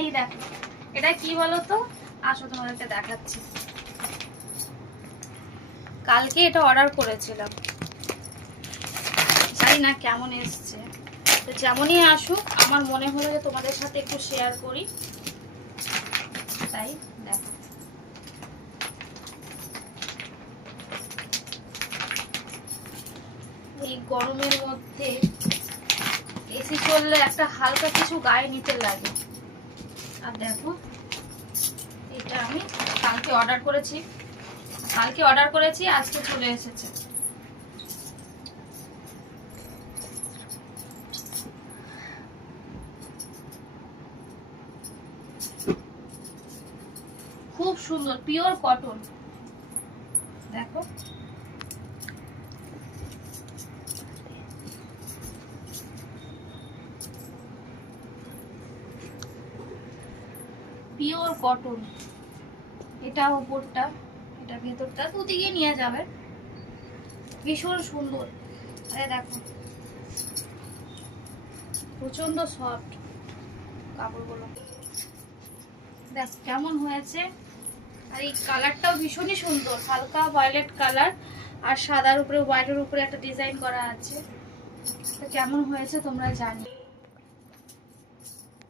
এই দেখো, এটা কি বলতো, আসো তোমাদেরকে দেখাচ্ছি। কালকে এটা অর্ডার করেছিলাম, জানি না কেমন এসছে। তো যেমনই আসুক আমার মনে হলো যে তোমাদের সাথে একটু শেয়ার করি, তাই দেখো। এই গরমের মধ্যে এসি চললে একটা হালকা কিছু গায়ে নিতে লাগে। আর দেখো, এটা আমি কালকে অর্ডার করেছি, আজকে চলে এসেছে। খুব সুন্দর, পিওর কটন। দেখো, পিওর কটন। এটা উপরটা, এটা ভেতরটা, দুদিকে নিয়ে যাবে। ভীষণ সুন্দর। আরে দেখো, প্রচন্ড সফট কাপড়গুলো। দেখ কেমন হয়েছে। আর এই কালারটাও ভীষণই সুন্দর, হালকা ভায়োলেট কালার, আর সাদার উপরে হোয়াইটের উপরে একটা ডিজাইন করা আছে। তো কেমন হয়েছে তোমরা জানি।